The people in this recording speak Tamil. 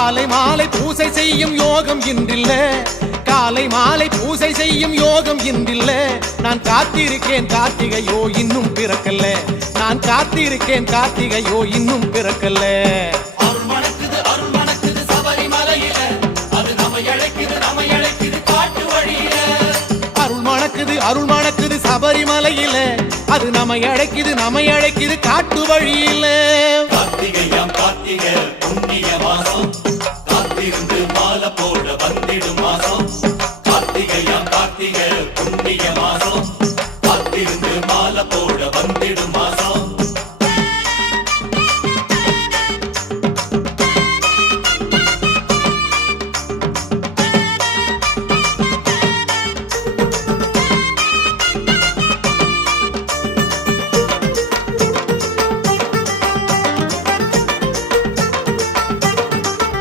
காலை மாலை பூசை செய்யும் யோகம் இன்றில்ல, காலை மாலை பூசை செய்யும் யோகம் இன்றில்ல. நான் காத்திருக்கேன் கார்த்திகையோ இன்னும் பிறக்கல்ல, நான் காத்திருக்கேன் கார்த்திகையோ இன்னும் பிறக்கல்ல. அருள் மணக்குது சபரிமலையில, அது நம்மை அழைக்குது காட்டு வழியில. அருள் மணக்குது சபரிமலையில, அது நம்மை அழைக்குது காட்டு வழியில. கார்த்திகை புண்ணிய மாசம்